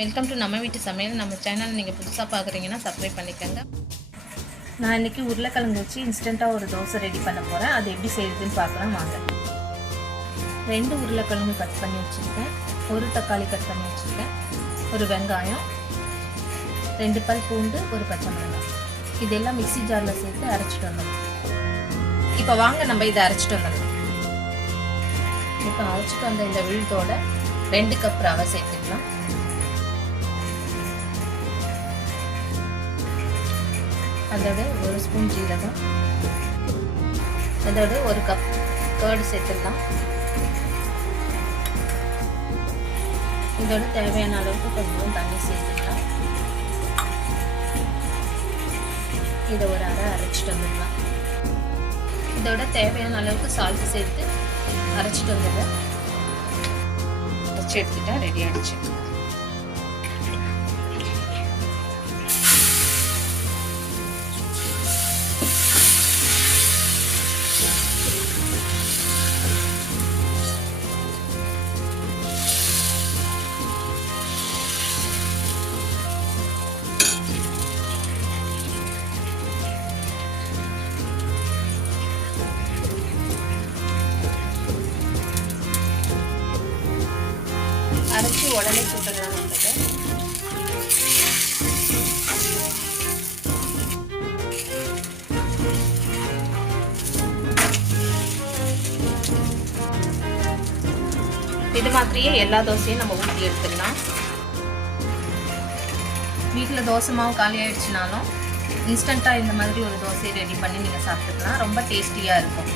Welcome to நம்ம வீட்டு சமையல். நம்ம சேனல் நீங்கள் புதுசாக பார்க்குறீங்கன்னா சப்ஸ்கிரைப் பண்ணிக்கோங்க. நான் இன்றைக்கி உருளைக்கிழங்கு வச்சு இன்ஸ்டண்ட்டாக ஒரு தோசை ரெடி பண்ண போகிறேன். அது எப்படி செய்யுதுன்னு பார்க்கலாம் வாங்க. 2 உருளைக்கிழங்கு கட் பண்ணி வச்சுருக்கேன், 1 தக்காளி கட் பண்ணி வச்சுருக்கேன், ஒரு வெங்காயம், 2 பல் பூண்டு, ஒரு பச்சை மிளகாய். இதெல்லாம் மிக்ஸி ஜாரில் சேர்த்து அரைச்சிட்டு வந்துடலாம். இப்போ வாங்க நம்ம இதை அரைச்சிட்டு வந்துடலாம். இப்போ அரைச்சிட்டு வந்த இந்த விழுதோட 2 கப் ரவை சேர்த்துக்கலாம். அதோட 1 ஸ்பூன் ஜீரகம், அதோட 1 கப் கர்டு சேர்த்துடலாம். இதோட தேவையான அளவுக்கு கொஞ்சம் தண்ணி சேர்த்துக்கலாம். இதை ஒரு அரைச்சிட்டு வந்துடலாம். இதோட தேவையான அளவுக்கு சால்ட் சேர்த்து அரைச்சிட்டு வந்துடுறேன். அரைச்சி எடுத்துட்டா ரெடி ஆகிடுச்சு. அரைச்சி உடனே போட்டுக்கலாம். இது மாதிரியே எல்லா தோசையும் நம்ம ஊற்றி எடுத்துக்கலாம். வீட்டில் தோசை மாவு காலி ஆயிடுச்சுனாலும் இன்ஸ்டண்ட்டாக இந்த மாதிரி ஒரு தோசையை ரெடி பண்ணி நீங்கள் சாப்பிட்டுக்கலாம். ரொம்ப டேஸ்டியாக இருக்கும்.